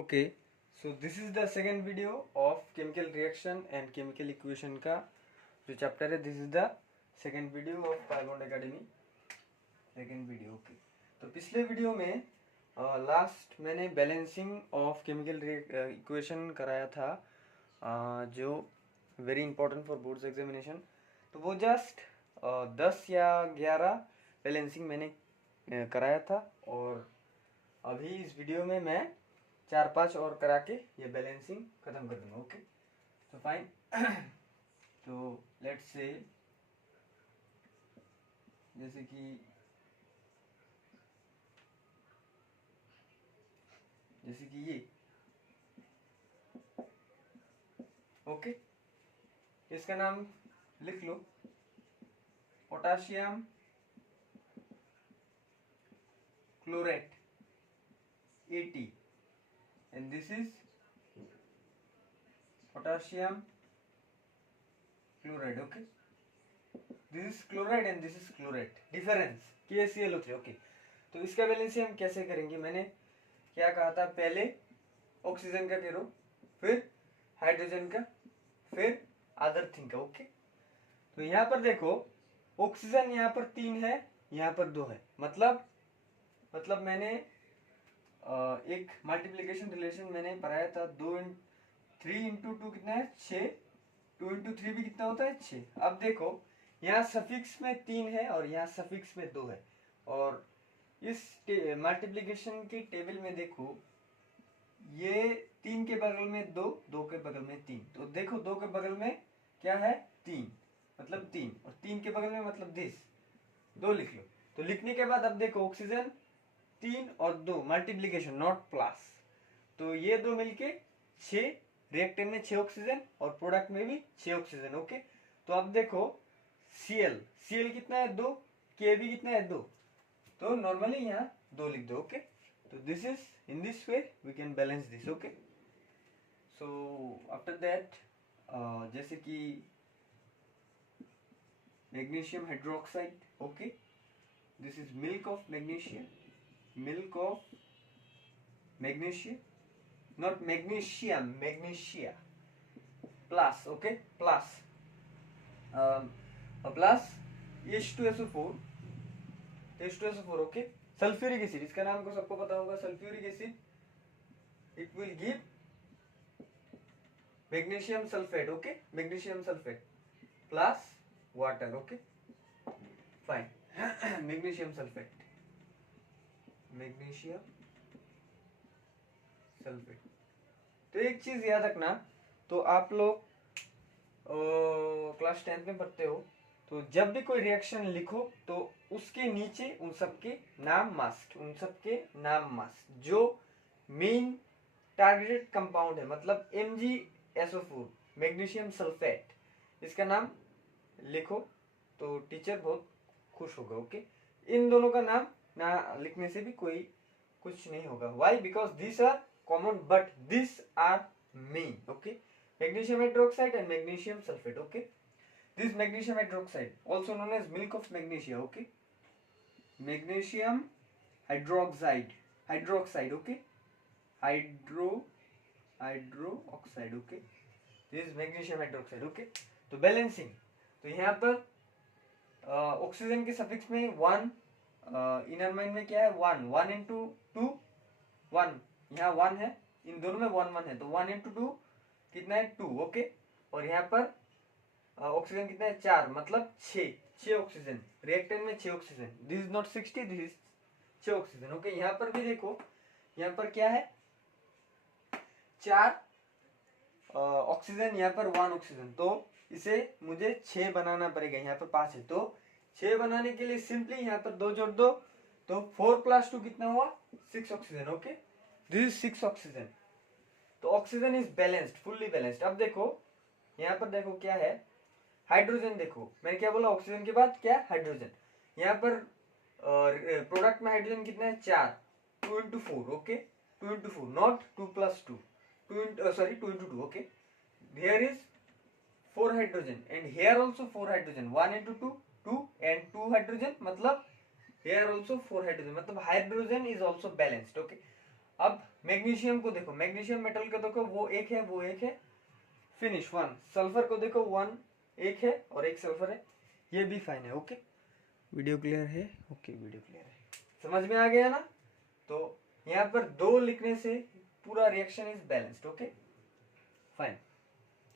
Okay, so this is the second video of chemical reaction and chemical equation का जो chapter है. This is the second video of pi bond academy. Second video. Okay, तो पिछले video में last मैंने balancing of chemical equation कराया था, जो very important for boards examination. तो वो जस्ट 10 या 11 बैलेंसिंग मैंने कराया था, और अभी इस वीडियो में मैं 4-5 और करा के ये बैलेंसिंग खत्म कर दूंगा. ओके, तो फाइन. तो लेट्स से जैसे कि ये. ओके, इसका नाम लिख लो, potassium chlorate 80, and this is potassium chloride. Okay, this is chloride and this is chlorate. Difference KClO3. okay, तो इसका बैलेंस हम कैसे करेंगे? मैंने क्या कहा था? पहले ऑक्सीजन का करो, फिर हाइड्रोजन का, फिर अदर थिंग का. ओके, तो यहाँ पर देखो, ऑक्सीजन यहाँ पर 3 है, यहाँ पर 2 है. मतलब मैंने एक मल्टीप्लिकेशन रिलेशन मैंने पढ़ाया था. 3 इंटू 2 कितना है? 6. 2 इंटू 3 भी कितना होता है? 6. अब देखो, यहाँ सफिक्स में 3 है और यहाँ सफिक्स में 2 है, और इस मल्टीप्लिकेशन की टेबल में देखो, ये 3 के बगल में 2, 2 के बगल में 3. तो देखो, 2 के बगल में क्या है? 3, मतलब 3, और 3 के बगल में मतलब दिस 2 लिख लो. तो लिखने के बाद अब देखो, ऑक्सीजन 3 और 2 मल्टीप्लीकेशन नॉट प्लस, तो ये 2 मिलके 6. रिएक्टेंट में 6 ऑक्सीजन और प्रोडक्ट में भी 6 ऑक्सीजन. ओके, तो अब देखो, Cl कितना है? 2. K भी कितना है? 2. तो नॉर्मली यहाँ 2 लिख दो. ओके, तो this is in this way we can balance this. Okay, so after that जैसे कि magnesium hydroxide. Okay, this is milk of magnesium, not magnesium, magnesia plus. okay, plus H2SO4. Okay, sulphuric acid, इसका नाम को सबको पता होगा, sulphuric acid. It will give magnesium sulphate. Okay, magnesium sulphate plus water. Okay, fine. Magnesium sulphate, तो एक चीज याद रखना, तो आप लोग क्लास 10th में पढ़ते हो, तो जब भी कोई रिएक्शन लिखो तो उसके नीचे उन सबके नाम मस्ट, जो मेन टारगेटेड कंपाउंड है, मतलब MgSO4 मैग्नीशियम सल्फेट, इसका नाम लिखो, तो टीचर बहुत खुश होगा. ओके, इन दोनों का नाम ना लिखने से भी कोई कुछ नहीं होगा. Why? Because this are common but this are main. Okay, magnesium hydroxide and magnesium sulfate. okay, this magnesium hydroxide also known as milk of magnesia. okay, magnesium hydroxide. okay, hydroxide. okay, this is magnesium hydroxide. okay, तो balancing, तो यहाँ पर oxygen के suffix में 1, inner mind में क्या है? 1 into 2 1, यहाँ 1 है, इन दोनों में 1 है, तो 1 इंटू 2 कितना है? 2. ओके, और यहाँ पर ऑक्सीजन कितना है? 4, मतलब 6 ऑक्सीजन. रिएक्टेंट में 6 oxygen. This is not 60, this is 6 oxygen. Okay, यहाँ पर भी देखो, यहाँ पर क्या है? 4 ऑक्सीजन, यहाँ पर 1 ऑक्सीजन, तो इसे मुझे 6 बनाना पड़ेगा. यहाँ पर 5 है, तो 6 बनाने के लिए सिंपली यहाँ पर 2 जोड़ दो, तो 4 + 2 कितना हुआ? 6 oxygen. Okay, this is 6 oxygen. तो oxygen is balanced, fully balanced. अब देखो, यहाँ पर देखो क्या है? हाइड्रोजन. देखो, मैंने क्या बोला? ऑक्सीजन के बाद क्या? हाइड्रोजन. यहाँ पर प्रोडक्ट में हाइड्रोजन कितना है? 4. 2 into 4. Okay, 2 into 4, not 2 + 2. 2 into 2. Okay, here is 4 hydrogen and here also 4 hydrogen. 1 into 2 2 and 2 hydrogen, मतलब हियर ऑल्सो 4 हाइड्रोजन, मतलब hydrogen is also balanced. Okay, अब मैग्नीशियम को देखो, मैग्नीशियम मेटल को देखो, वो एक है, वो एक है, फिनिश वन। सल्फर को देखो, वन एक है और एक सल्फर है, ये भी फाइन है। ओके, वीडियो क्लियर है? ओके, वीडियो क्लियर है, समझ में आ गया ना? तो यहाँ पर 2 लिखने से पूरा reaction is balanced. Okay fine,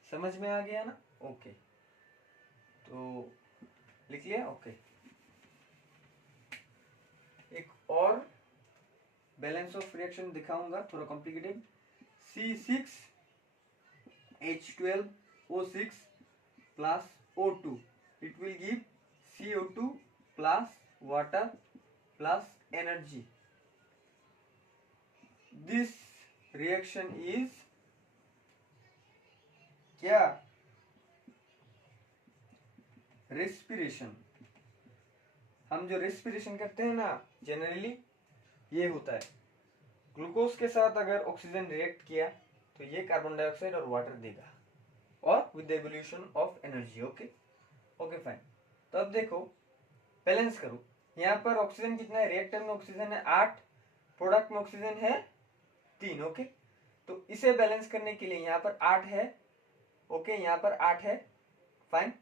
समझ में आ गया ना? ओके, तो लिख लिया? ओके, एक और बैलेंस ऑफ रिएक्शन दिखाऊंगा, थोड़ा complicated. C6H12O6 plus O2, it will give CO2 plus water plus energy. This reaction is क्या? रेस्पिरेशन। हम जो रेस्पिरेशन करते हैं ना जनरली, ये होता है। ग्लूकोज के साथ अगर ऑक्सीजन रिएक्ट किया तो ये कार्बन डाइऑक्साइड और वाटर देगा, और with the evolution of energy. Okay okay fine. तो अब देखो, बैलेंस करो। यहाँ पर ऑक्सीजन कितना है? रिएक्टर में ऑक्सीजन है 8, प्रोडक्ट में ऑक्सीजन है 3। ओके, तो इसे बैलेंस करने के लिए यहाँ पर 8 है। ओके, यहाँ पर 8 है, फाइन।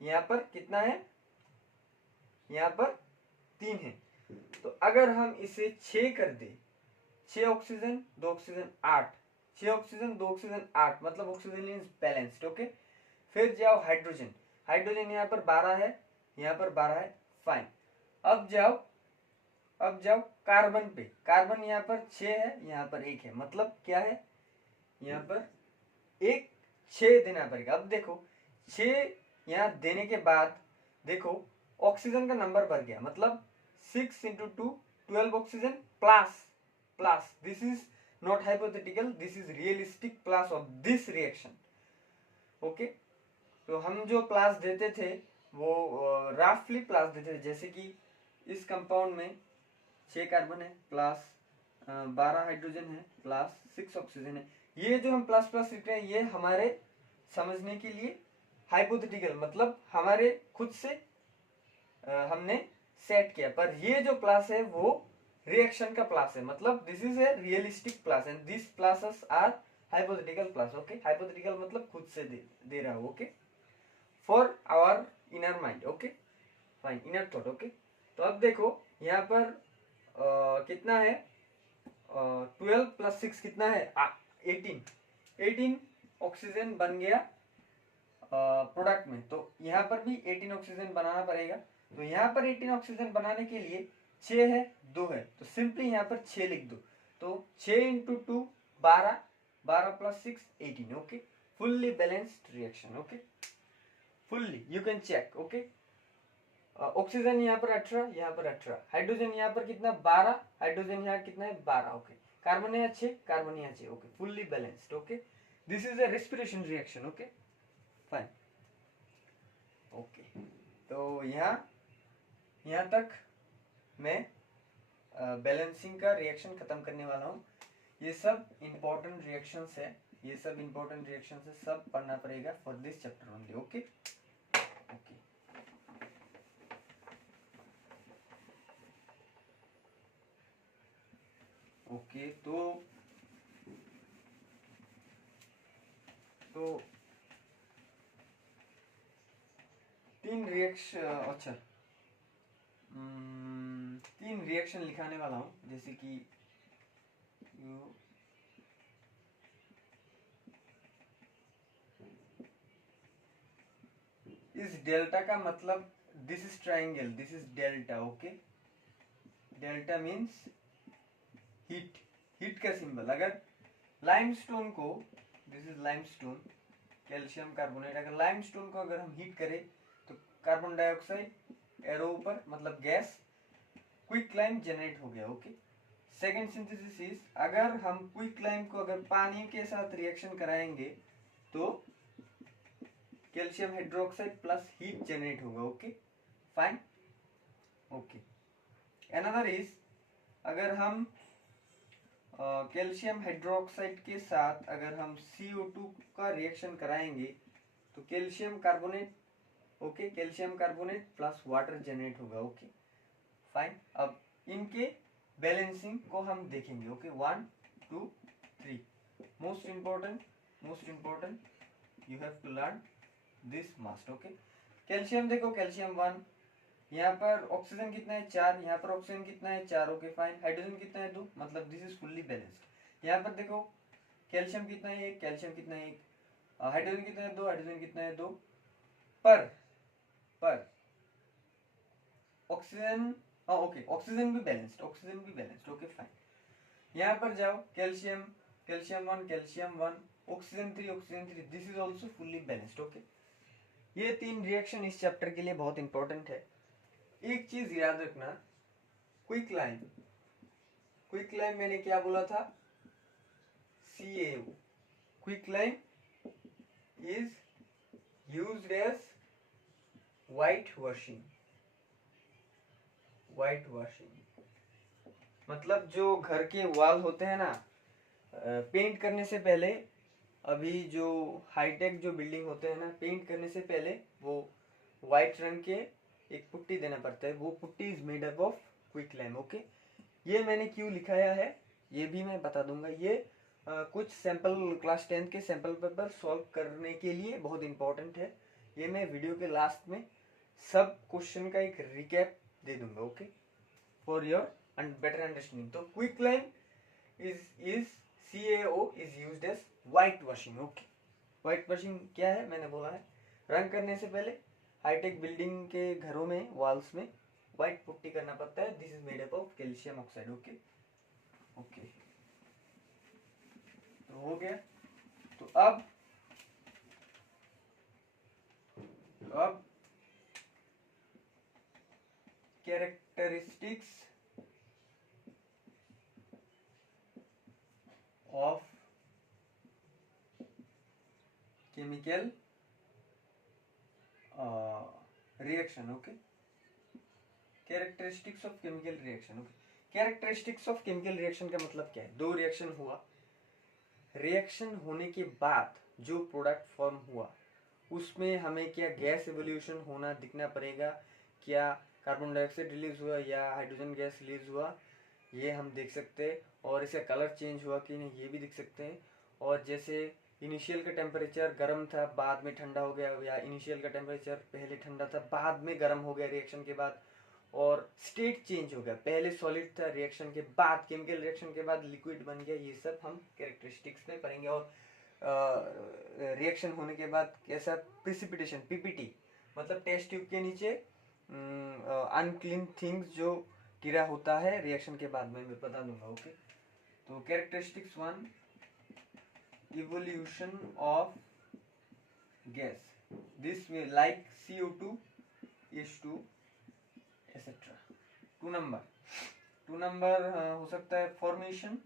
यहाँ पर कितना है? यहाँ पर 3 है। तो अगर हम इसे 6 कर दे, 6 ऑक्सीजन 2 ऑक्सीजन 8, 6 ऑक्सीजन 2 ऑक्सीजन 8, मतलब ऑक्सीजन इज बैलेंस्ड। ओके, फिर जाओ हाइड्रोजन, हाइड्रोजन यहाँ पर 12 है, यहाँ पर 12 है, फाइन। अब जाओ कार्बन पे, कार्बन यहाँ पर 6 है, यहाँ पर 1 है, मतलब क्या है? यहाँ पर 1 6 देना पड़ेगा। अब देखो 6 यहाँ देने के बाद देखो ऑक्सीजन का नंबर बढ़ गया, मतलब 6 into 2 12 oxygen plus this is not hypothetical, this is realistic plus of this reaction. Okay, तो हम जो प्लस देते थे वो रफली प्लस देते थे, जैसे कि इस कंपाउंड में 6 कार्बन है, प्लस 12 हाइड्रोजन है, प्लस 6 ऑक्सीजन है। ये जो हम प्लस प्लस लिख रहे हैं ये हमारे समझने के लिए हाइपोथेटिकल, मतलब हमारे खुद से हमने सेट किया, पर ये जो प्लस है वो रिएक्शन का प्लस है, मतलब this is a realistic plus and this pluses are hypothetical plus. Okay, hypothetical मतलब खुद से दे रहा हूं। Okay, for our inner mind. Okay fine, inner thought. Okay, तो अब देखो यहाँ पर कितना है? 12 प्लस 6 कितना है? 18 ऑक्सीजन बन गया प्रोडक्ट में। तो यहाँ पर भी 18 ऑक्सीजन बनाना पड़ेगा। तो यहाँ पर 18 ऑक्सीजन बनाने के लिए 6 है, 2 है, तो सिंपली यहाँ पर 6 लिख दो। तो 6 into 2 12, 12 plus 6 18। Okay, fully balanced reaction. Okay, fully, you can check. Okay, oxygen यहाँ पर 18, यहाँ पर 18, हाइड्रोजन यहाँ पर कितना? 12, हाइड्रोजन यहाँ कितना है? 12। ओके, कार्बन यहाँ 6, कार्बन यहाँ 6। Okay, fully balanced. Okay, this is a respiration reaction. Okay fine. Okay, तो यहाँ तक मैं बैलेंसिंग का रिएक्शन खत्म करने वाला हूँ। ये सब इंपॉर्टेंट रिएक्शंस है, ये सब इंपॉर्टेंट रिएक्शंस है, सब पढ़ना पड़ेगा for this chapter only. Okay okay, okay, तो 3 रिएक्शन, अच्छा 3 रिएक्शन लिखाने वाला हूँ, जैसे कि इस डेल्टा का मतलब this is triangle, this is delta. Okay, delta means heat, heat का सिंबल। अगर लाइमस्टोन को, this is limestone, calcium carbonate, अगर लाइमस्टोन को अगर हम हीट करें तो कार्बन डाइऑक्साइड एरो ऊपर, मतलब गैस, क्विकलाइम जनरेट हो गया। ओके, सेकेंड सिंथेसिस इज, अगर हम क्विकलाइम को अगर पानी के साथ रिएक्शन कराएंगे तो calcium hydroxide plus heat generate होगा। Okay fine. Okay, another is, अगर हम कैल्शियम हाइड्रोक्साइड के साथ अगर हम CO2 का रिएक्शन कराएंगे तो calcium carbonate, okay, calcium carbonate plus water generate होगा। Okay fine. अब इनके बैलेंसिंग को हम देखेंगे। Okay 1 2 3 most important you have to learn this must. Okay calcium देखो, कैल्शियम 1, यहाँ पर ऑक्सीजन कितना है 4, यहाँ पर ऑक्सीजन कितना है 4, ओके फाइन। हाइड्रोजन कितना है 2, मतलब दिस इज फुल्ली बैलेंस्ड। यहाँ पर देखो कैल्शियम कितना है 1, कैल्शियम कितना है 1, हाइड्रोजन कितना है 2, हाइड्रोजन कितना है 2, पर ऑक्सीजन, ओके ऑक्सीजन भी बैलेंस्ड, ओके फाइन। यहाँ पर जाओ calcium 1, oxygen 3, this is also fully balanced. Okay ये 3 रिएक्शन इस चैप्टर के लिए बहुत इंपॉर्टेंट है। एक चीज याद रखना, क्विक लाइम मैंने क्या बोला था, CaO, quick lime is used as white washing. मतलब जो घर के वॉल होते हैं ना, पेंट करने से पहले, अभी जो हाईटेक जो बिल्डिंग होते हैं ना, पेंट करने से पहले वो व्हाइट रंग के एक पुट्टी देना पड़ता है, वो putty is made up of quick lime. Okay ये मैंने क्यों लिखाया है ये भी मैं बता दूंगा। ये कुछ सैंपल क्लास 10 के सैंपल पेपर सॉल्व करने के लिए बहुत इंपॉर्टेंट है। ये मैं वीडियो के लास्ट में सब क्वेश्चन का एक रिकैप दे दूंगा। Okay for your better understanding. तो quick lime is CaO is used as white washing. Okay white washing क्या है मैंने बोला है, रंग करने से पहले हाईटेक बिल्डिंग के घरों में वॉल्स में व्हाइट पुट्टी करना पड़ता है। This is made up of calcium oxide. Okay तो हो गया। तो अब characteristics of chemical reaction. Okay characteristics of chemical reaction. Okay characteristics of chemical reaction का मतलब क्या है, दो रिएक्शन हुआ, रिएक्शन होने के बाद जो प्रोडक्ट फॉर्म हुआ उसमें हमें क्या गैस एवोल्यूशन होना दिखना पड़ेगा, क्या कार्बन डाइऑक्साइड रिलीज हुआ या हाइड्रोजन गैस रिलीज हुआ, ये हम देख सकते हैं। और इसका कलर चेंज हुआ कि नहीं ये भी देख सकते हैं। और जैसे इनिशियल का टेम्परेचर गर्म था बाद में ठंडा हो गया, या इनिशियल का टेम्परेचर पहले ठंडा था बाद में गर्म हो गया रिएक्शन के बाद, और स्टेट चेंज हो गया, पहले सॉलिड था रिएक्शन के बाद, केमिकल रिएक्शन के बाद लिक्विड बन गया, ये सब हम कैरेक्टरिस्टिक्स में पढ़ेंगे। और रिएक्शन होने के बाद कैसा प्रिसिपिटेशन, PPT मतलब टेस्ट ट्यूब के नीचे अनक्लीन थिंग्स जो गिरा होता है रिएक्शन के बाद में मैं बता दूंगा। ओके तो characteristics 1 evolution of gas, this way like CO2 H2 etc. 2 number हो सकता है formation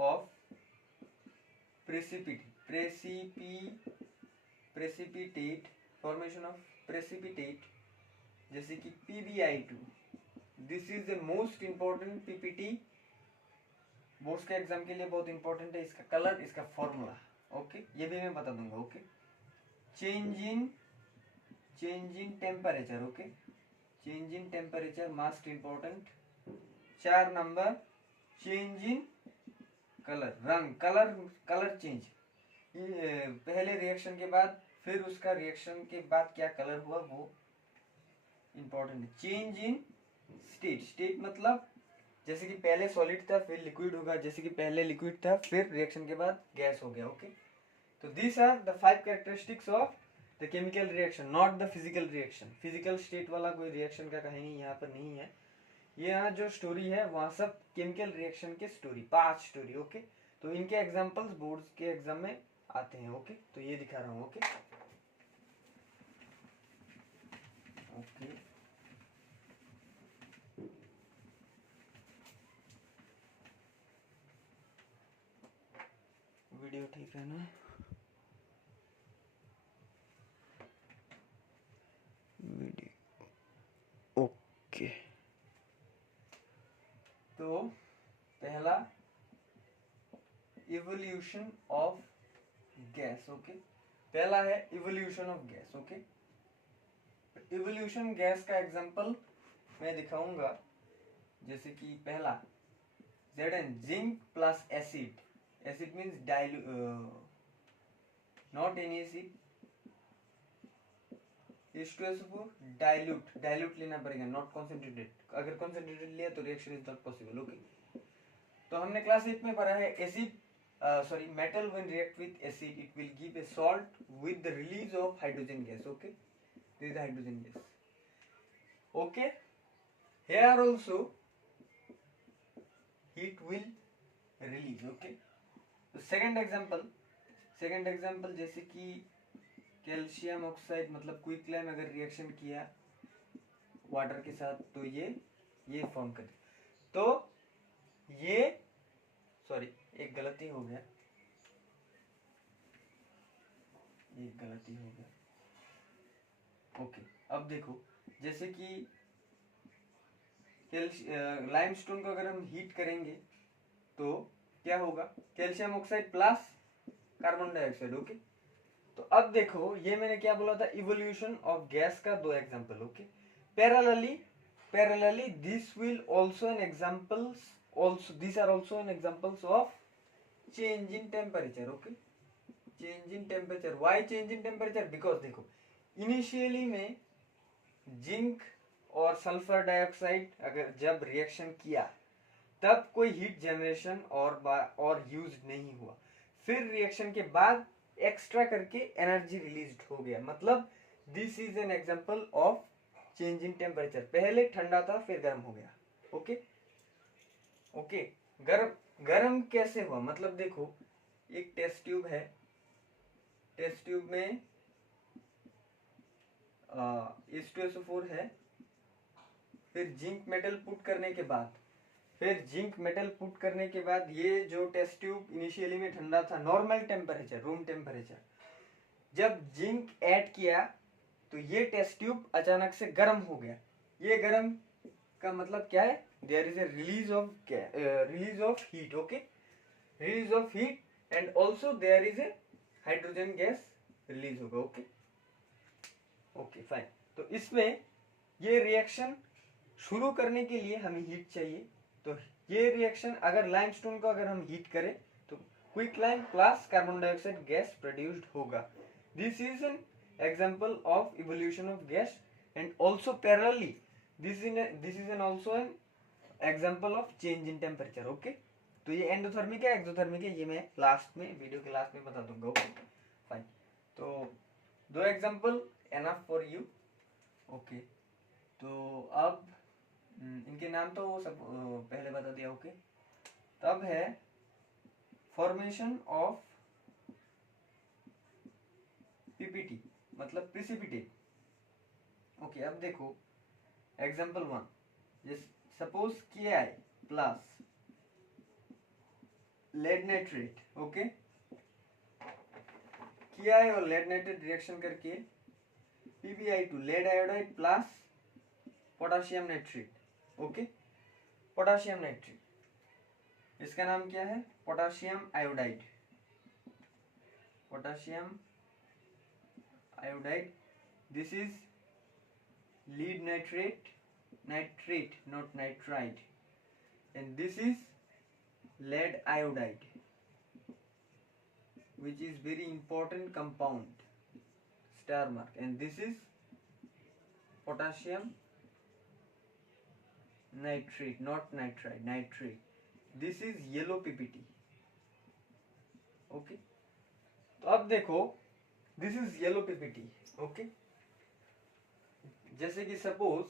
of precipitate, formation of precipitate जैसे कि PbI2, this is the most important PPT, boards के एग्जाम के लिए बहुत इंपॉर्टेंट है। इसका कलर, इसका फॉर्मूला, ओके ये भी मैं बता दूंगा। Okay change in temperature, okay change in temperature must important. 4 number change in colour, रंग, कलर चेंज, पहले रिएक्शन के बाद फिर उसका रिएक्शन के बाद क्या कलर हुआ वो इंपॉर्टेंट है। चेंज इन स्टेट मतलब जैसे कि पहले सॉलिड था फिर लिक्विड होगा, जैसे कि पहले लिक्विड था फिर रिएक्शन के बाद गैस हो गया। ओके तो this are the 5 characteristics of the chemical reaction, not the physical reaction. Physical state वाला कोई रिएक्शन का कहानी यहाँ पर नहीं है, ये यहाँ जो स्टोरी है वहाँ सब केमिकल रिएक्शन के स्टोरी, 5 स्टोरी। ओके तो इनके एग्जाम्पल्स बोर्ड के एग्जाम में आते हैं। ओके तो ये दिखा रहा हूँ। ओके ओके वीडियो ठीक है ना, वीडियो ओके। तो पहला इवोल्यूशन ऑफ गैस। ओके पहला है evolution of gas. Okay evolution gas का एग्जांपल मैं दिखाऊंगा जैसे कि पहला Zn zinc plus acid, acid means not any acid, H2SO4 dilute लेना पड़ेगा, नॉट कॉन्सेंट्रेटेड, अगर कॉन्सेंट्रेटेड लिया तो reaction is not possible. Okay, तो हमने क्लास 8 में पढ़ा है acid metal when react with acid it will give a salt with the release of hydrogen gas. Okay, this is hydrogen gas. Okay, here also heat will release। Okay, तो second example जैसे कि calcium oxide मतलब quicklime अगर reaction किया water के साथ तो ये फॉर्म करे, तो ये सॉरी एक गलती हो गया। ओके, अब देखो जैसे कि लाइमस्टोन को अगर हम हीट करेंगे तो क्या होगा, calcium oxide plus carbon dioxide. Okay, तो अब देखो ये मैंने क्या बोला था, इवोल्यूशन ऑफ गैस का दो example. Okay, parallelly this will also an examples, also this are also an examples of change in temperature. Okay, change in temperature, why change in temperature, because देखो इनिशियली में zinc और sulphur dioxide अगर जब reaction किया तब कोई heat generation और use नहीं हुआ, फिर रिएक्शन के बाद एक्स्ट्रा करके एनर्जी रिलीज हो गया, मतलब this is an example of change in temperature. पहले ठंडा था फिर गर्म हो गया। ओके, गर्म कैसे हुआ, मतलब देखो एक टेस्ट ट्यूब है, टेस्ट ट्यूब में H2SO4 है, फिर जिंक मेटल पुट करने के बाद ये जो टेस्ट ट्यूब इनिशियली में ठंडा था, नॉर्मल टेम्परेचर रूम टेम्परेचर, जब जिंक ऐड किया तो ये टेस्ट ट्यूब अचानक से गर्म हो गया। ये गर्म का मतलब क्या है, there is a release of heat. Okay, release of heat and also there is a hydrogen gas release होगा। ओके फाइन, तो इसमें ये रिएक्शन शुरू करने के लिए हमें हीट चाहिए, तो ये रिएक्शन अगर लाइमस्टोन को अगर हम हीट करें तो quicklime plus carbon dioxide gas produced होगा। This is an example of evolution of gas and also parallelly this is an also an example of change in temperature. Okay, तो ये endothermic है exothermic है, ये मैं last में video के last में बता दूंगा। ओके फाइन, तो दो example enough for you. Okay, तो अब इनके नाम तो सब पहले बता दिया। ओके, तब है फॉर्मेशन ऑफ पीपीटी मतलब प्रिसिपिटेट। ओके, अब देखो example 1, suppose Ki plus lead nitrate. Okay, Ki और लेड नाइट्रेट रिएक्शन करके PbI2 lead iodide plus potassium nitrate. Okay, potassium nitrate, इसका नाम क्या है, potassium iodide. This is lead nitrate not nitride, and this is lead iodide which is very important compound, star mark, and this is potassium nitrate not nitrite, this is yellow PPT। Okay, तो अब देखो this is yellow PPT। Okay, जैसे कि suppose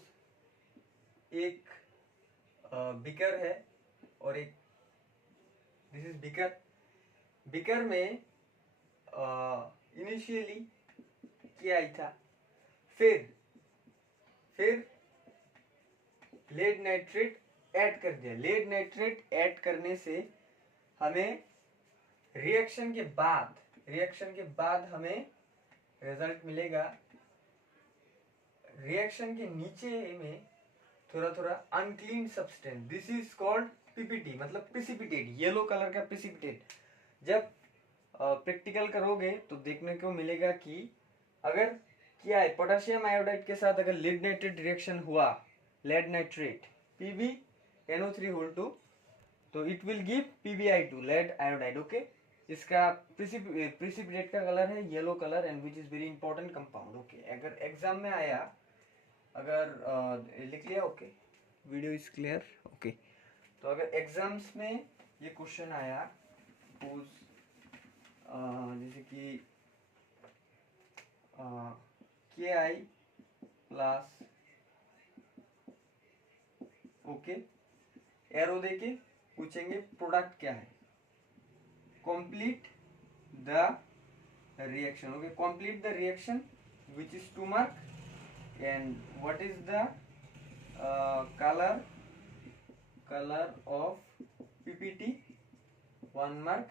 एक beaker है और एक this is beaker में इनिशियली क्या था, फिर लेड नाइट्रेट ऐड कर दिया। लेड नाइट्रेट ऐड करने से हमें रिएक्शन के बाद हमें रिजल्ट मिलेगा, रिएक्शन के नीचे में थोड़ा unclean substance, this is called PPT मतलब प्रिसिपिटेट, येलो कलर का प्रिसिपिटेट। जब प्रैक्टिकल करोगे तो देखने को मिलेगा कि अगर क्या है पोटेशियम आयोडाइड के साथ अगर लेड नाइट्रेट रिएक्शन हुआ, lead nitrate Pb NO3 whole 2, तो it will give PbI2 lead iodide. Okay, इसका प्रिसिपिटेट का कलर है yellow colour and which is very important compound. Okay, अगर एग्जाम में आया, अगर लिख लिया, okay, video is clear. Okay, तो अगर एग्जाम्स में ये क्वेश्चन आया, सपोज जैसे कि KI प्लस, ओके, एरो देके पूछेंगे प्रोडक्ट क्या है, complete the reaction. Okay, complete the reaction which is 2 mark, and what is the color of PPT, 1 mark,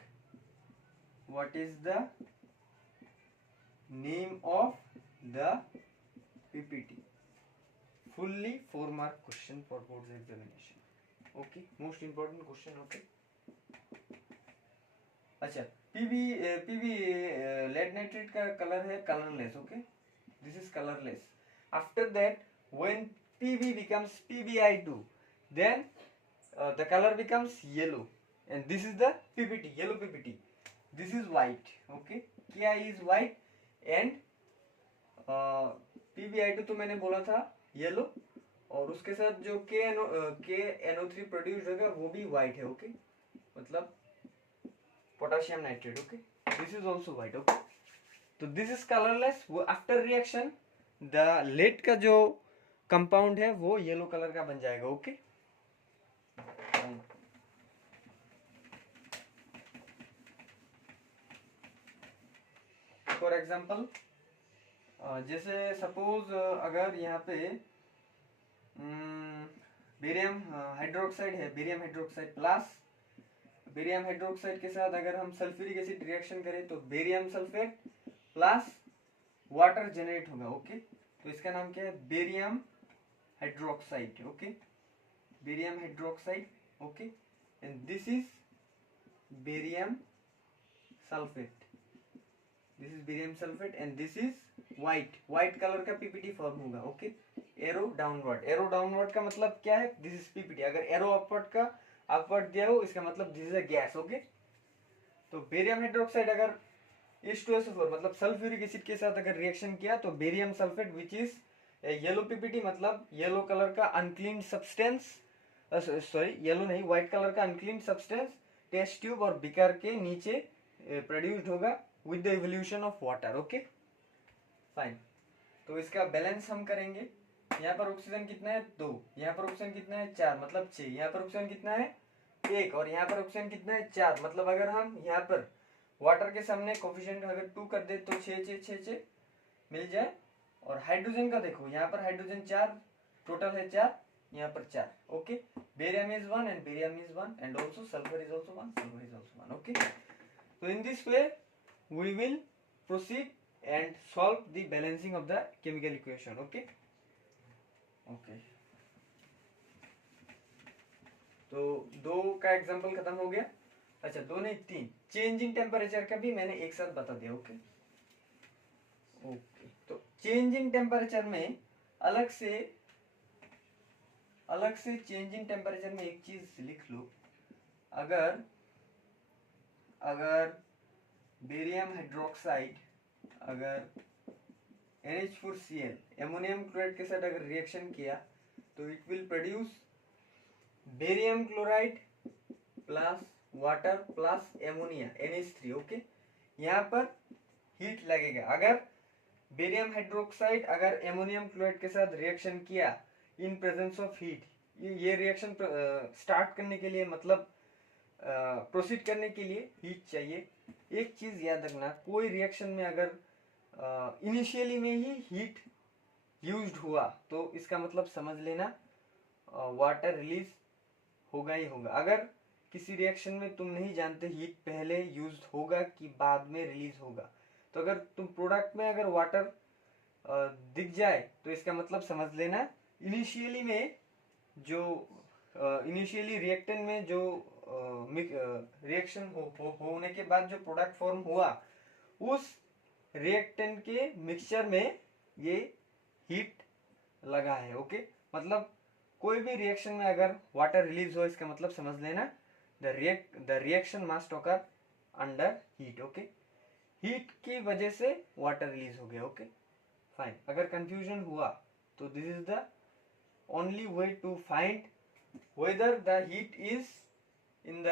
what is the name of the PPT, fully 4 mark question for board's examination। okay, most important question। okay, अच्छा, PB lead nitrate का colour है colourless. Okay, this is colourless. After that when PB becomes PbI2, then the color becomes yellow, and this is the PPT, yellow PPT, this is white। okay, Ki is white and PbI2 तो मैंने बोला था yellow, और उसके साथ जो KNO3 produce होगा वो भी व्हाइट है। ओके, मतलब potassium nitrate. Okay, this is also white. Okay, तो दिस इज कलरलेस। वो आफ्टर रिएक्शन द लेड का जो कंपाउंड है वो येलो कलर का बन जाएगा। ओके, फॉर एग्जांपल जैसे सपोज अगर यहाँ पे बेरियम हाइड्रोक्साइड है, barium hydroxide plus barium hydroxide के साथ अगर हम सल्फ्यूरिक एसिड रिएक्शन करें तो barium sulphate plus water generate होगा। ओके, तो इसका नाम क्या है, barium hydroxide. Okay, barium hydroxide. Okay, and this is barium sulphate, this is barium sulphate and this is white colour का PPT फॉर्म होगा। ओके, एरो डाउनवर्ड का मतलब क्या है, दिस इज PPT। अगर एरो अपवर्ड दिया हो इसका मतलब this is a gas. Okay, तो बेरियम हाइड्रोक्साइड अगर H2SO4 मतलब सल्फ्यूरिक एसिड के साथ अगर रिएक्शन किया तो barium sulphate which is yellow PPT, मतलब येलो कलर का अनक्लीन सब्सटेंस, सॉरी येलो नहीं, व्हाइट कलर का अनक्लीन सब्सटेंस टेस्ट ट्यूब और बिकर के नीचे प्रोड्यूस्ड होगा with the evolution of water. Okay, fine. तो इसका बैलेंस हम करेंगे। यहाँ पर ऑक्सीजन कितना है 2, यहाँ पर ऑक्सीजन कितना है 4 मतलब 6, यहाँ पर ऑक्सीजन कितना है 1 और यहाँ पर ऑक्सीजन कितना है 4, मतलब अगर हम यहाँ पर वाटर के सामने कोफिशिएंट अगर 2 कर दे तो 6 6 6 6 मिल जाए। और हाइड्रोजन का देखो, यहाँ पर हाइड्रोजन 4 टोटल है 4, यहाँ पर 4। Okay, barium is 1 and barium is 1 and also sulphur is also 1, sulphur is also 1। Okay, तो in this way we will proceed and solve the balancing of the chemical equation। okay, okay, तो 2 का example खत्म हो गया। अच्छा, 2 नहीं 3, change in temperature का भी मैंने एक साथ बता दिया। ओके, ओके, तो चेंज इन टेम्परेचर में अलग से चेंज इन टेम्परेचर में एक चीज लिख लो, अगर बेरियम हाइड्रोक्साइड अगर NH4Cl एमोनियम क्लोराइड के साथ अगर रिएक्शन किया तो it will produce barium chloride plus water plus ammonia NH3। Okay, यहाँ पर हीट लगेगा। अगर बेरियम हाइड्रोक्साइड अगर एमोनियम क्लोराइड के साथ रिएक्शन किया इन प्रेजेंस ऑफ हीट, ये रिएक्शन स्टार्ट करने के लिए मतलब प्रोसीड करने के लिए हीट चाहिए। एक चीज याद रखना, कोई रिएक्शन में अगर इनिशियली में ही हीट यूज्ड हुआ तो इसका मतलब समझ लेना वाटर रिलीज होगा ही होगा। अगर किसी रिएक्शन में तुम नहीं जानते हीट पहले यूज्ड होगा कि बाद में रिलीज होगा, तो अगर तुम प्रोडक्ट में अगर वाटर दिख जाए तो इसका मतलब समझ लेना इनिशियली में जो इनिशियली रिएक्टेंट में जो रिएक्शन होने के बाद जो प्रोडक्ट फॉर्म हुआ उस रिएक्टेंट के मिक्सचर में ये हीट लगा है। ओके, मतलब कोई भी रिएक्शन में अगर वाटर रिलीज हो, इसका मतलब समझ लेना the reaction must occur under heat. Okay, heat की वजह से वाटर रिलीज हो गया। Okay fine. अगर कंफ्यूजन हुआ तो this is the only way to find whether the heat is in the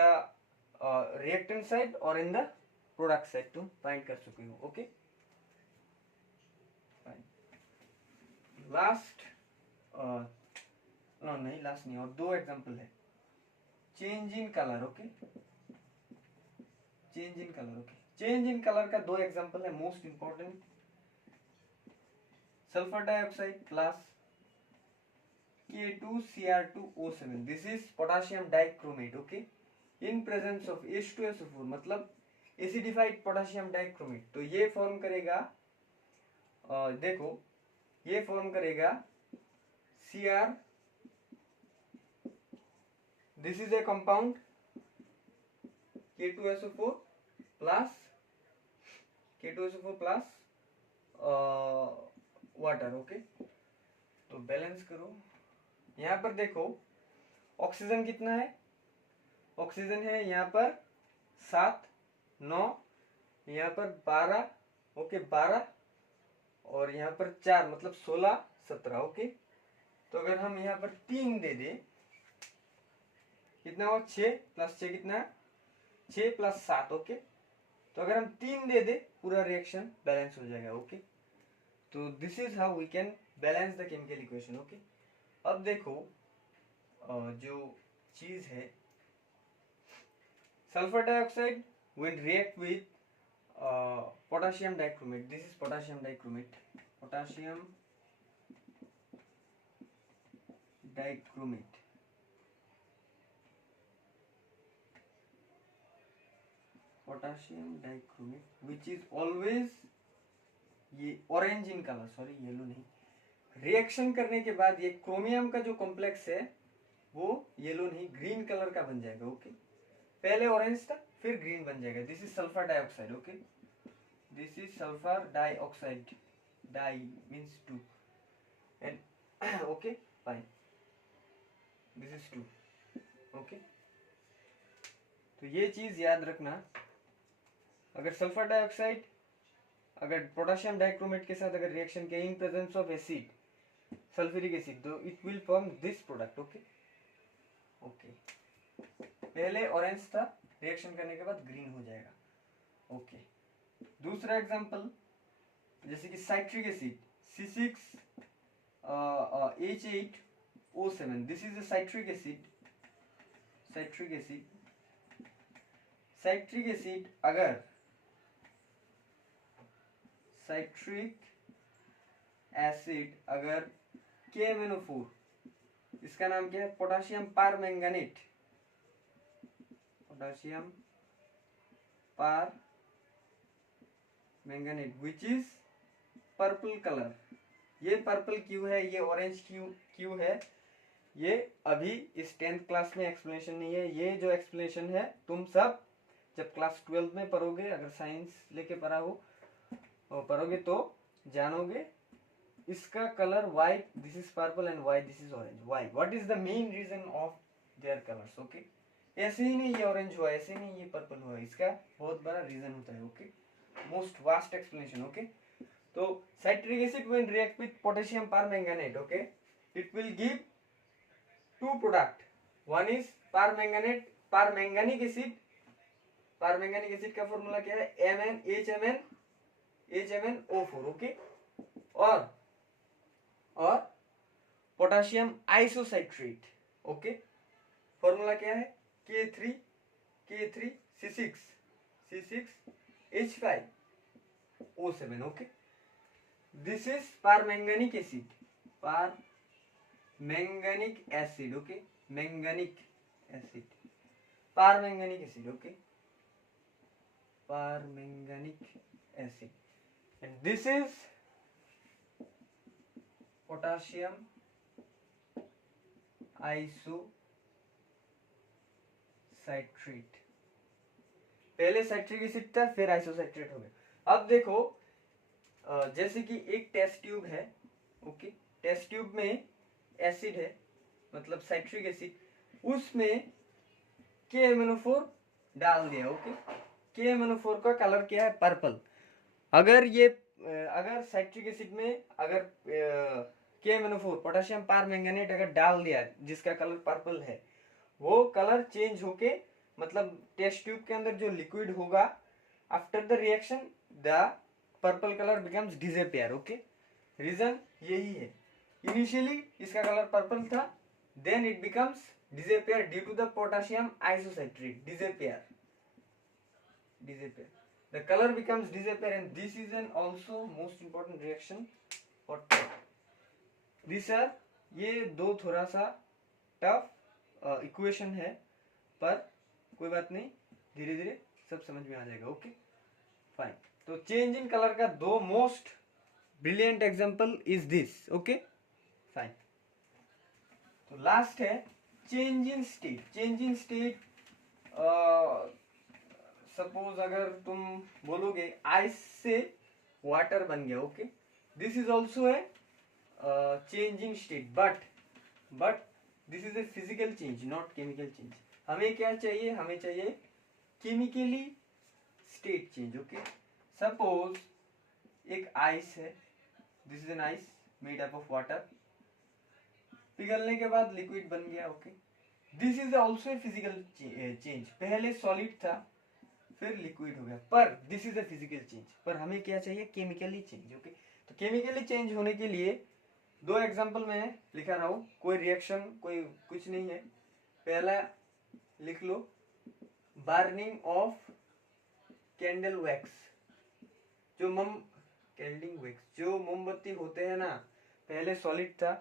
reactant side और इन द प्रोडक्ट साइड, तुम फाइंड कर चुके हो। Okay fine. लास्ट नहीं लास्ट नहीं, और दो एग्जांपल है। Change in colour. Okay, change in colour. Okay, change in colour का दो एग्जांपल है most important. Sulphur dioxide plus K2Cr2O7, this is potassium dichromate. Okay, in presence of H2SO4, मतलब acidified potassium dichromate. तो ये form करेगा देखो, ये form करेगा Cr, this is A compound K2SO4 plus water. Okay, तो बैलेंस करो। यहां पर देखो ऑक्सीजन कितना है, ऑक्सीजन है यहाँ पर 7, 9, यहाँ पर 12। ओके 12 और यहाँ पर 4, मतलब 16, 17। ओके, तो अगर हम यहाँ पर 3 दे दे, कितना हो 6 प्लस 6 कितना, 6 प्लस 7। ओके, तो अगर हम 3 दे दे पूरा रिएक्शन बैलेंस हो जाएगा। ओके, तो this is how we can balance the chemical equation. Okay, अब देखो जो चीज है, sulphur dioxide will react with potassium dichromate. This is potassium dichromate. Potassium dichromate. Potassium dichromate, which is always ये orange in colour, sorry yellow नहीं। Reaction करने के बाद ये क्रोमियम का जो कॉम्प्लेक्स है वो येलो नहीं ग्रीन कलर का बन जाएगा। ओके, पहले ऑरेंज था फिर ग्रीन बन जाएगा। This is sulphur dioxide. Okay, this is sulphur dioxide, di means 2 and okay fine, this is 2। Okay, तो ये चीज याद रखना, अगर सल्फर डाइऑक्साइड अगर पोटेशियम डाइक्रोमेट के साथ अगर रिएक्शन के in presence of acid sulphuric acid, तो it will form this product. Okay okay, पहले ऑरेंज था, रिएक्शन करने के बाद ग्रीन हो जाएगा। ओके, दूसरा एग्जांपल जैसे कि citric acid C6H8O7, this is a citric acid. Citric acid, citric acid अगर साइट्रिक एसिड अगर KMnO4, इसका नाम क्या है, potassium permanganate, potassium permanganate which is purple colour. ये पर्पल क्यों है, ये ऑरेंज क्यों है, ये अभी इस 10th क्लास में एक्सप्लेनेशन नहीं है। ये जो एक्सप्लेनेशन है तुम सब जब क्लास 12 में पढ़ोगे, अगर साइंस लेके पढ़ोगे तो जानोगे। इसका colour white, this is purple and white, this is orange. Why, what is the main reason of their colours. Okay, ऐसे ही नहीं ये ऑरेंज हुआ, ऐसे नहीं ये पर्पल हुआ, इसका बहुत बड़ा रीजन होता है। Okay, most vast explanation. Okay, तो citric acid when react with potassium permanganate, okay, it will give two product. One is permanganate, permanganic acid. Permanganic acid का फॉर्मूला क्या है, HMnO4। ओके, और पोटेशियम आइसोसाइट्रेट। ओके, फॉर्मूला क्या है, K3C6H5O7। Okay, this is permanganic acid, permanganic acid. Okay, manganic acid, permanganic acid. Okay, permanganic acid, and this is potassium isocitrate. पहले citric acid था फिर आइसोसाइट्रेट हो गया। अब देखो जैसे कि एक टेस्ट ट्यूब है। ओके, टेस्ट ट्यूब में एसिड है, मतलब साइट्रिक एसिड, उसमें KMnO4 डाल दिया। ओके, KMnO4 का कलर क्या है? पर्पल। अगर साइट्रिक एसिड में अगर KMnO4 पोटेशियम परमैंगनेट अगर डाल दिया जिसका कलर पर्पल है, वो कलर चेंज होके मतलब टेस्ट ट्यूब के अंदर जो लिक्विड होगा after the reaction the purple colour becomes disappear. Okay, reason यही है। इनिशियली इसका कलर पर्पल था, then it becomes disappear due to the potassium isocitrate, disappear. The color becomes disappear, and this is an also most important reaction for TET. These are ये दो थोड़ा सा tough equation है, पर कोई बात नहीं, धीरे धीरे सब समझ में आ जाएगा। Okay fine. तो चेंज इन कलर का दो most brilliant example is this. Okay fine. तो लास्ट है change in state. Change in state, suppose अगर तुम बोलोगे आइस से वाटर बन गया। Okay, this is also a change in state, but this is a physical change not chemical change. हमें क्या चाहिए? हमें चाहिए chemically state change. Okay, suppose एक आइस है, this is an ice made up of water, पिघलने के बाद लिक्विड बन गया। Okay, this is also a physical change. पहले सॉलिड था फिर लिक्विड हो गया, पर this is a physical change. पर हमें क्या चाहिए? Chemically change. ओके, तो केमिकली चेंज होने के लिए दो एग्जांपल मैं लिखा रहा हूं, कोई रिएक्शन कोई कुछ नहीं है। पहला लिख लो, burning of candle wax, candling wax जो मोमबत्ती होते हैं ना, पहले सॉलिड था,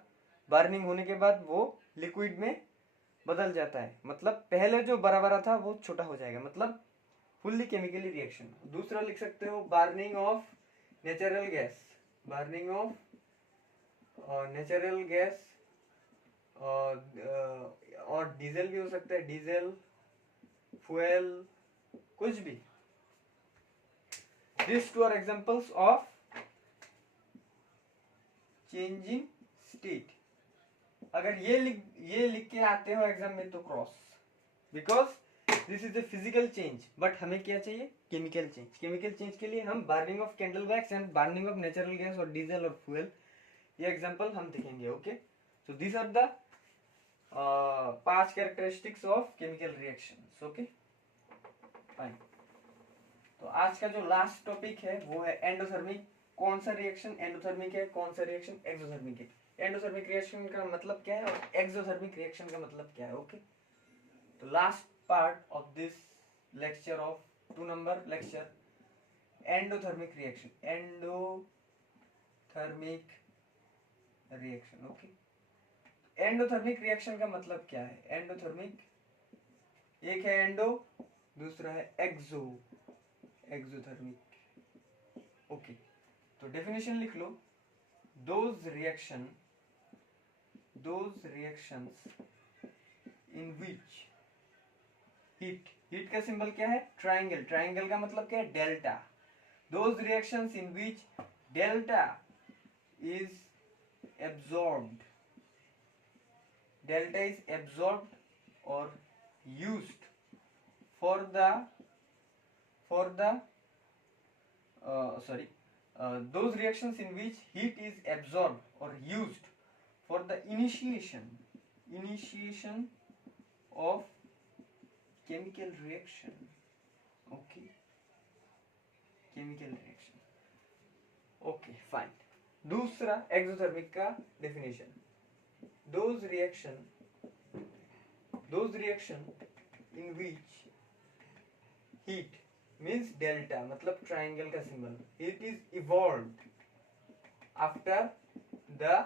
बर्निंग होने के बाद वो लिक्विड में बदल जाता है, मतलब पहले जो बड़ा बड़ा था वो छोटा हो जाएगा, मतलब फुल्ली केमिकली रिएक्शन। दूसरा लिख सकते हो burning of natural gas, burning of natural gas, और डीजल भी हो सकता है, डीजल फ्यूल कुछ भी। This two are examples of changing state. अगर ये लिख के आते हो एग्जाम में तो cross, because this is a physical change, but हमें क्या चाहिए? Chemical change. केमिकल चेंज के लिए हम burning of candle wax and burning of natural gas और डीजल और फ्यूल, ये एग्जांपल हम देखेंगे। Okay, so this are the 5 characteristics of chemical reactions. Okay fine. तो आज का जो लास्ट टॉपिक है वो है एंडोथर्मिक। कौन सा रिएक्शन एंडोथर्मिक है, कौन सा रिएक्शन एक्सोथर्मिक है, एंडोथर्मिक रिएक्शन का मतलब क्या है और एक्सोथर्मिक रिएक्शन का मतलब क्या है। ओके, तो last part of this lecture of 2 number lecture, endothermic reaction, endothermic reaction. Okay, endothermic reaction का मतलब क्या है? एंडोथर्मिक, एक है एंडो, दूसरा है एक्सोथर्मिक। ओके, तो डेफिनेशन लिख लो, those reactions in which heat का सिंबल क्या है? ट्राइंगल, ट्राइंगल का मतलब क्या है? Delta. those reactions in which delta is absorbed or used for the those reactions in which heat is absorbed or used for the initiation of chemical reaction. Okay, chemical reaction. Okay fine. दूसरा exothermic का definition, those reaction in which heat means delta, मतलब triangle का symbol, it is evolved after the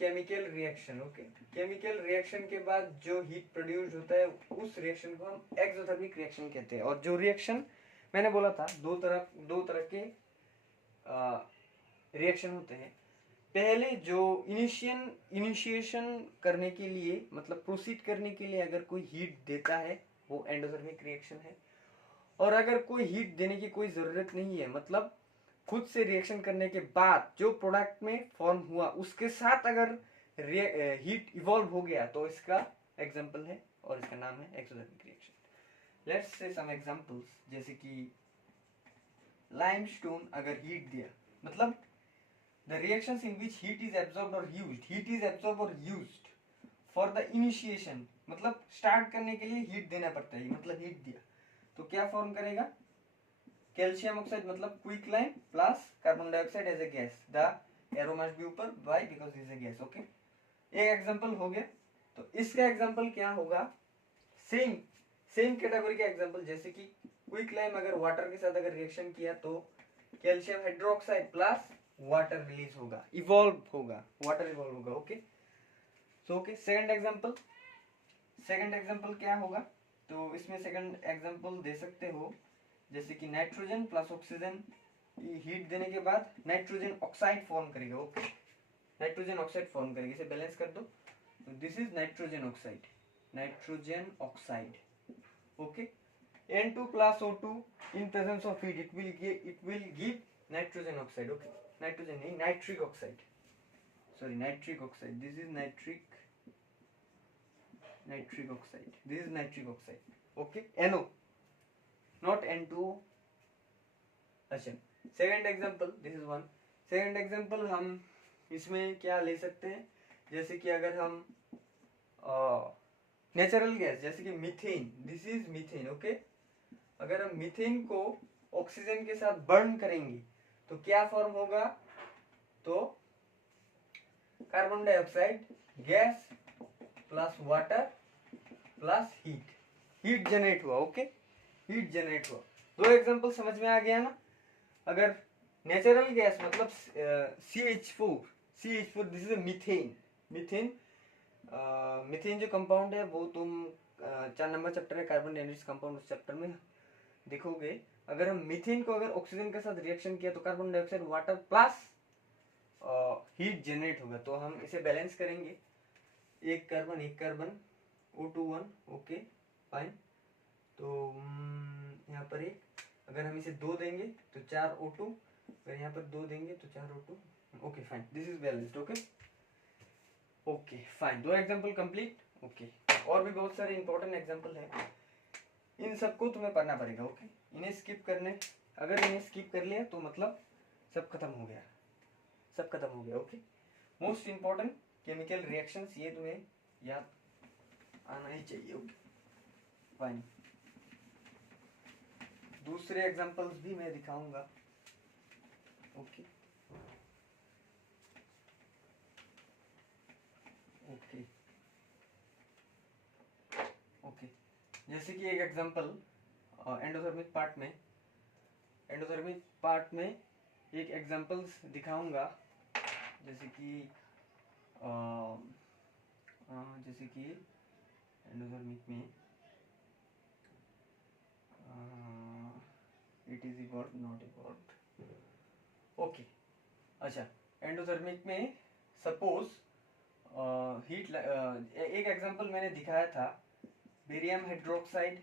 chemical reaction. Okay, chemical reaction के बाद जो heat produce होता है उस रिएक्शन को हम एक्सोथर्मिक रिएक्शन कहते हैं। और जो रिएक्शन मैंने बोला था दो तरह के रिएक्शन होते हैं। पहले जो इनिशिएशन करने के लिए, मतलब प्रोसीड करने के लिए अगर कोई हीट देता है वो एंडोथर्मिक रिएक्शन है, और अगर कोई हीट देने की कोई जरूरत नहीं है, मतलब खुद से रिएक्शन करने के बाद जो प्रोडक्ट में फॉर्म हुआ उसके साथ अगर हीट इवॉल्व हो गया तो इसका एग्जांपल है और इसका नाम है exothermic reaction. Let's say some examples, जैसे कि लाइमस्टोन अगर हीट दिया, मतलब the reactions in which heat is absorbed और यूज्ड, हीट इज एब्जॉर्ब्ड और यूज्ड फॉर द इनिशिएशन, मतलब स्टार्ट करने के लिए हीट देना पड़ता है, मतलब हीट दिया तो क्या फॉर्म करेगा, कैल्शियम ऑक्साइड मतलब quick lime plus carbon dioxide as a gas, the arrow must be ऊपर, why, because this is a gas. Okay, एक एग्जांपल हो गया। तो इसका एग्जांपल क्या होगा, सेम सेम कैटेगरी का एग्जांपल, जैसे कि क्विक लाइम अगर वाटर के साथ अगर रिएक्शन किया तो calcium hydroxide plus water release होगा, इवॉल्व होगा, वाटर इवॉल्व होगा। Okay, so okay, second example क्या होगा, तो इसमें सेकंड एग्जांपल दे सकते हो, जैसे कि नाइट्रोजन प्लस ऑक्सीजन हीट देने के बाद नाइट्रोजन ऑक्साइड फॉर्म करेगा। ओके, नाइट्रोजन ऑक्साइड फॉर्म करेगा, इसे बैलेंस कर दो, this is nitrogen oxide, nitrogen oxide. Okay, N2 plus O2 in presence of heat, it will give nitrogen oxide. Okay, nitrogen नहीं, nitric oxide, sorry, nitric oxide, this is nitric oxide, this is nitric oxide. Okay, NO, not N2O। अच्छा, second example, this is one. Second example हम इसमें क्या ले सकते हैं, जैसे कि अगर हम नेचुरल गैस, जैसे कि methane, this is methane. Okay, अगर हम मीथेन को ऑक्सीजन के साथ बर्न करेंगे तो क्या फॉर्म होगा, तो carbon dioxide gas plus water plus heat generate हुआ। ओके, हीट जनरेट हुआ। दो एग्जांपल समझ में आ गया ना। अगर नेचुरल गैस मतलब CH4, this is methane. Methane जो कंपाउंड है वो तुम 4 नंबर चैप्टर है कार्बन डाइऑक्साइड कंपाउंड, उस चैप्टर में देखोगे। अगर हम मीथेन को अगर ऑक्सीजन के साथ रिएक्शन किया तो carbon dioxide water plus heat generate होगा, तो हम इसे बैलेंस करेंगे, एक कार्बन O2 1। ओके फाइन, तो यहाँ पर एक, अगर हम इसे 2 देंगे तो 4 O2, अगर यहाँ पर 2 देंगे तो 4 O2। Okay fine, this is balanced. Okay fine, दो एग्जांपल कंप्लीट। ओके, और भी बहुत सारे इंपॉर्टेंट एग्जांपल हैं, इन सबको तुम्हें पढ़ना पड़ेगा। ओके, इन्हें स्किप कर लिया तो मतलब सब खत्म हो गया। Okay, most important chemical reactions ये तुम्हें याद आना ही चाहिए। ओके फाइन, दूसरे एग्जांपल्स भी मैं दिखाऊंगा। ओके ओके ओके, जैसे कि एक एग्जांपल एंडोथर्मिक पार्ट में एक एग्जांपल्स दिखाऊंगा, जैसे कि एंडोथर्मिक में it is evolve not evolve. Okay, अच्छा, एंडोथर्मिक में सपोज हीट, एक एग्जांपल मैंने दिखाया था, barium hydroxide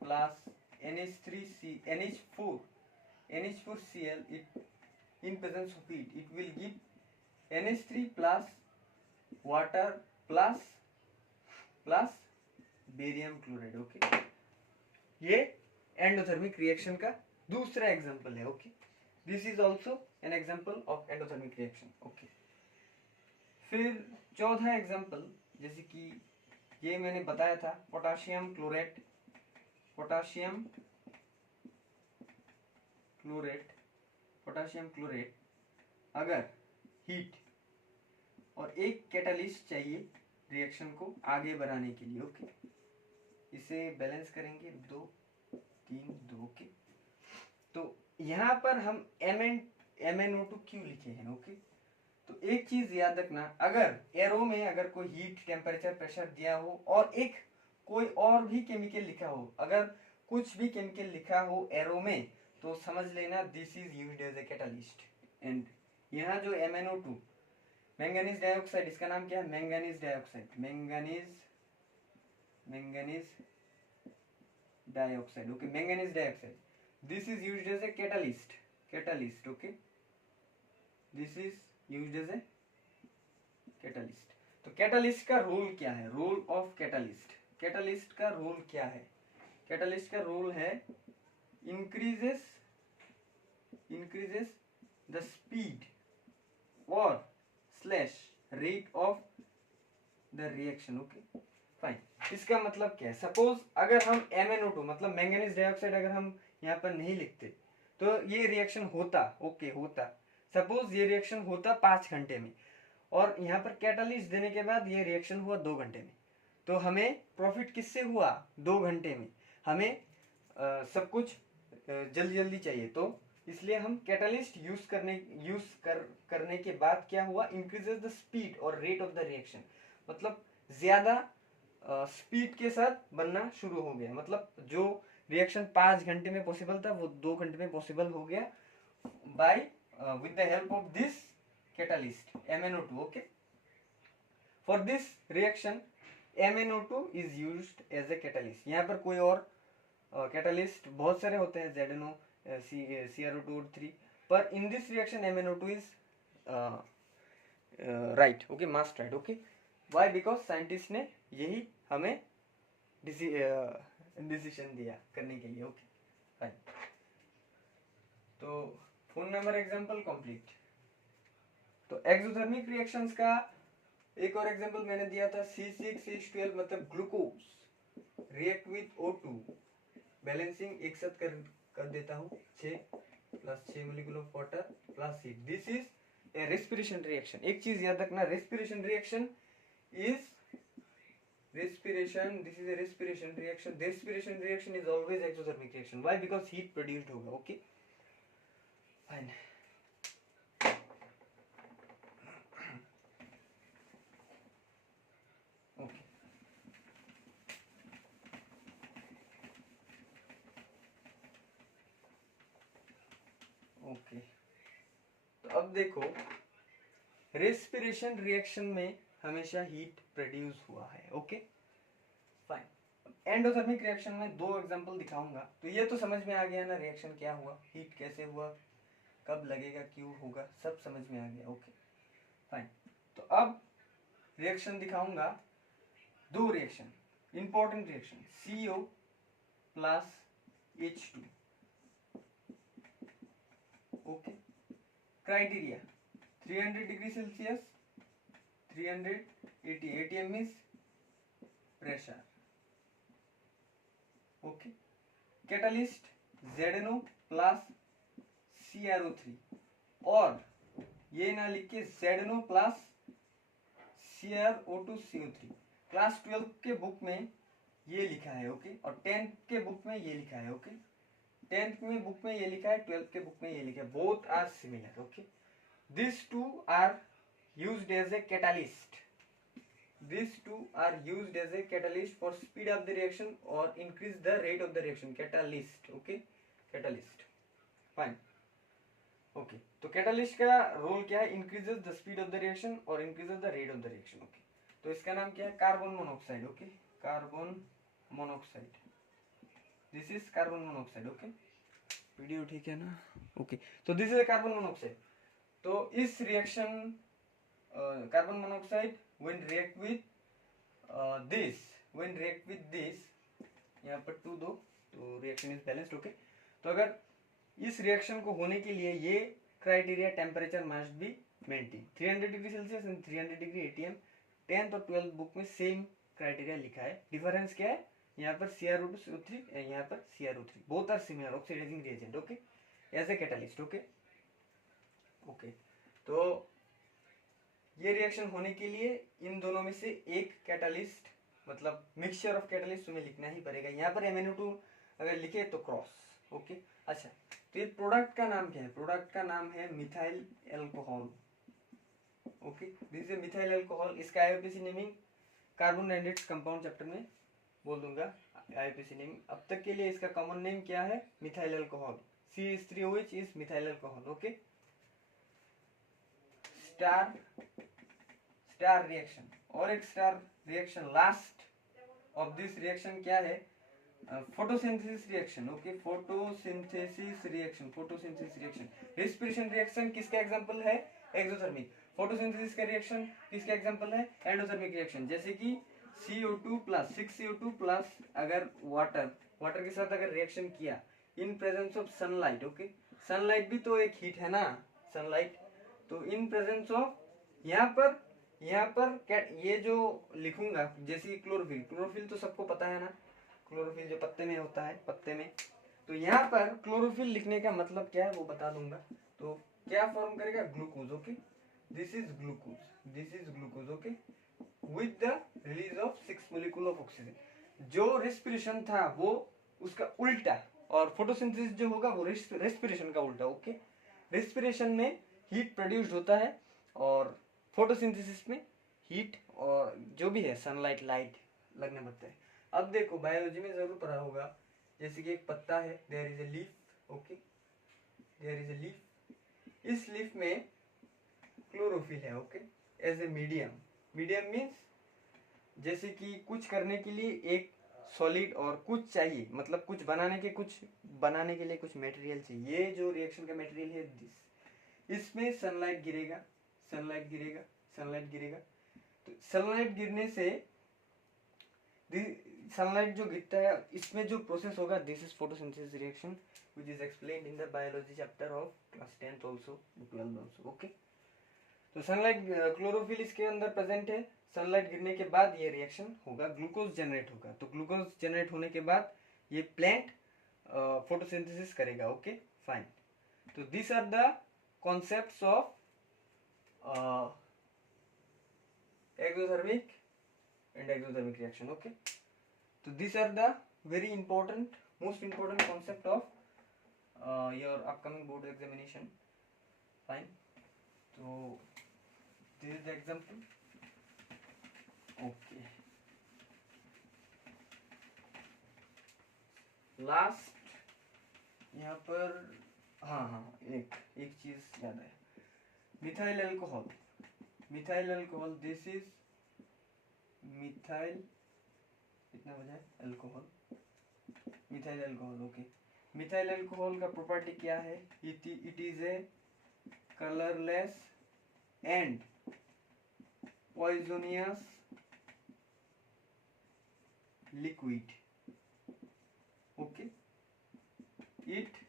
plus NH4Cl, it in presence of heat it will give NH3 plus water plus barium chloride. Okay, ये एंडोथर्मिक रिएक्शन का दूसरा example है। Okay, this is also an example of endothermic reaction. Okay, फिर चौथा example, जैसे कि ये मैंने बताया था, पोटाशियम क्लोरेट अगर हीट और एक कैटालिस्ट चाहिए रिएक्शन को आगे बढ़ाने के लिए। ओके, इसे बैलेंस करेंगे, 2 3 2। ओके, तो यहाँ पर हम MnO2 क्यों लिखे हैं। ओके, तो एक चीज याद रखना, अगर एरो में अगर कोई हीट टेम्परेचर प्रेशर दिया हो और एक कोई और भी केमिकल लिखा हो, अगर कुछ भी केमिकल लिखा हो एरो में, तो समझ लेना this is used as a catalyst. And यहाँ जो MnO2 मैंगनीज डाइऑक्साइड, इसका नाम क्या है, manganese dioxide, okay, manganese dioxide, this is used as a catalyst. Okay, this is used as a catalyst. तो कैटालिस्ट का रोल क्या है, रोल ऑफ कैटालिस्ट, कैटालिस्ट का रोल क्या है, कैटालिस्ट का रोल है इंक्रीजेस द स्पीड और slash rate of the reaction. Okay fine, इसका मतलब क्या है, सपोज अगर हम MnO2 मतलब मैंगनीज डाइऑक्साइड अगर हम यहाँ पर नहीं लिखते तो ये रिएक्शन होता, ओके होता, सपोज ये रिएक्शन होता 5 घंटे में और यहाँ पर कैटालिस्ट देने के बाद ये रिएक्शन हुआ 2 घंटे में, तो हमें प्रॉफिट किससे हुआ, 2 घंटे में। हमें सब कुछ जल्दी जल्दी चाहिए, तो इसलिए हम कैटालिस्ट करने के बाद क्या हुआ, इंक्रीजेस द स्पीड और रेट ऑफ द रिएक्शन, मतलब ज्यादा स्पीड के साथ बनना शुरू हो गया, मतलब जो रिएक्शन 5 घंटे में पॉसिबल था वो 2 घंटे में पॉसिबल हो गया by with the help of this catalyst MnO2। Okay, for this reaction MnO2 is used as a catalyst. यहाँ पर कोई और कैटालिस्ट बहुत सारे होते हैं, ZNO, CrO2 और 3, पर in this reaction MnO2 is right, okay, must right. Okay, why, because scientist ने यही हमें डिसीजन दिया करने के लिए। ओके फाइन, तो फोन नंबर एग्जांपल कंप्लीट। तो एक्सोथर्मिक रिएक्शंस का एक और एग्जांपल मैंने दिया था, C6H12 मतलब glucose react with O2, balancing एक साथ कर देता हूँ, 6 + 6 molecule of water plus heat, this is A respiration reaction. एक चीज याद रखना, respiration reaction is respiration, this is a respiration reaction, the respiration reaction is always exothermic reaction, why, because heat produced होगा। okay fine, okay okay, तो अब देखो respiration reaction में हमेशा हीट प्रोड्यूस हुआ है। ओके फाइन, एंडोथर्मिक रिएक्शन में 2 example दिखाऊंगा, तो ये तो समझ में आ गया ना, रिएक्शन क्या हुआ, हीट कैसे हुआ, कब लगेगा, क्यों होगा, सब समझ में आ गया। ओके फाइन, तो अब रिएक्शन दिखाऊंगा, 2 reaction, important reaction, CO plus H2। Okay, criteria 300 degree Celsius, 380 ATM is pressure। Okay, catalyst ZNO plus CrO3, और ये ना लिख के ZNO plus CrO2 CO3, class 12 के बुक में ये लिखा है। ओके, और 10th के बुक में ये लिखा है। ओके, 10th में बुक में ये लिखा है, 12th के बुक में ये लिखा है, both are similar. Okay, these two are used as a catalyst, these two are used as a catalyst for speed up the reaction or increase the rate of the reaction, catalyst। okay, catalyst fine। okay, तो catalyst का role क्या है, increases the speed of the reaction और increases the rate of the reaction। okay, तो इसका नाम क्या है, carbon monoxide. Okay, carbon monoxide, this is carbon monoxide. Okay, video ठीक है ना। ओके, तो दिस इज कार्बन मोनोऑक्साइड। तो इस reaction carbon monoxide when react with this, यहाँ पर 2 दो, तो रिएक्शन इज बैलेंस्ड। ओके, तो अगर इस रिएक्शन को होने के लिए ये criteria, temperature must be maintain, 300 degree Celsius and 300 degree ATM। 10th और 12th बुक में सेम क्राइटेरिया लिखा है, डिफरेंस क्या है, यहाँ पर CrO2 CO3, यहाँ पर CrO3, both are similar oxidising reagent. Okay, as a catalyst. Okay okay, तो ये रिएक्शन होने के लिए इन दोनों में से एक कैटालिस्ट, मतलब मिक्सचर ऑफ कैटालिस्ट तुम्हें लिखना ही पड़ेगा। यहाँ पर MnO2 अगर लिखे तो क्रॉस। ओके, अच्छा, तो ये प्रोडक्ट का नाम क्या है, प्रोडक्ट का नाम है methyl alcohol. Okay, this is methyl alcohol. इसका IUPAC naming carbon dioxide compound chapter में बोल दूंगा IUPAC नेमिंग। अब तक के लिए इसका कॉमन नेम क्या है, methyl alcohol, CH3OH is methyl alcohol. Okay, star reaction, और एक star reaction last of this reaction क्या है, photosynthesis reaction. Okay, photosynthesis reaction, photosynthesis reaction. Respiration reaction किसका एग्जांपल है, एक्सोथर्मिक। फोटोसिंथेसिस का रिएक्शन किसका एग्जांपल है, एंडोथर्मिक रिएक्शन, जैसे कि CO2 प्लस 6CO2 प्लस अगर वाटर के साथ अगर रिएक्शन किया इन presence of sunlight, okay, sunlight भी तो एक हीट है ना, सनलाइट, तो इन प्रेजेंस ऑफ, यहाँ पर क्या ये जो लिखूंगा, जैसे कि क्लोरोफिल तो सबको पता है ना, क्लोरोफिल जो पत्ते में होता है, पत्ते में, तो यहाँ पर क्लोरोफिल लिखने का मतलब क्या है वो बता दूंगा। तो क्या फॉर्म करेगा, glucose, okay, this is glucose, okay, with the release of 6 molecule of oxygen. जो रेस्पिरेशन था वो उसका उल्टा, और फोटोसिंथेसिस जो होगा वो रेस्पिरेशन का उल्टा, ओके। रेस्पिरेशन में हीट प्रोड्यूस्ड होता है और फोटोसिंथेसिस में हीट और जो भी है सनलाइट, लाइट लगने लगता है। अब देखो बायोलॉजी में जरूर पढ़ा होगा, जैसे कि एक पत्ता है, there is a leaf, okay, there is a leaf, इस लीफ में क्लोरोफिल है, okay, as a medium means जैसे कि कुछ करने के लिए एक सॉलिड और कुछ चाहिए, मतलब कुछ बनाने के लिए कुछ मटेरियल चाहिए। ये जो रिएक्शन का मटेरियल है दिस, इसमें सनलाइट गिरेगा, तो सनलाइट गिरने से सनलाइट जो गिरता है इसमें जो प्रोसेस होगा, this is photosynthesis reaction which is explained in the biology chapter of class 10th also, 12th also, okay. तो सनलाइट, क्लोरोफिल इसके अंदर प्रेजेंट है, सनलाइट गिरने के बाद ये रिएक्शन होगा, ग्लूकोज जनरेट होगा, तो ग्लूकोज जनरेट होने के बाद ये प्लांट फोटोसिंथेसिस करेगा, ओके, फाइन। तो this are the concepts of exothermic and exothermic reaction, okay. So these are the very important, most important concept of your upcoming board examination, fine. So this is the example, okay. Last यहाँ पर हाँ एक चीज याद है, methyl alcohol, this is methyl, कितना बजा alcohol, methyl alcohol, okay. Methyl alcohol का प्रॉपर्टी क्या है, it is a colourless and poisonous liquid, okay. It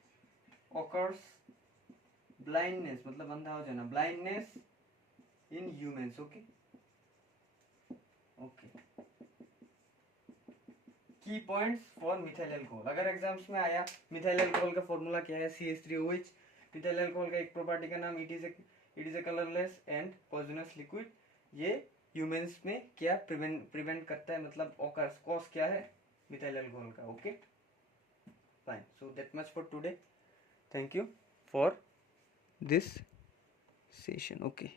occurs blindness, मतलब अंधा हो जाना, blindness in humans, okay, okay. की पॉइंट्स फॉर मिथाइल अल्कोहल, अगर एग्जाम्स में आया मिथाइल अल्कोहल का फॉर्मूला क्या है, CH3OH। मिथाइल अल्कोहल का एक प्रॉपर्टी का नाम it is a colourless and poisonous liquid. ये ह्यूमंस में क्या प्रिवेंट करता है, मतलब ऑकर्स, कॉज क्या है मिथाइल अल्कोहल का, okay, fine. So that much for today, thank you for this session, okay.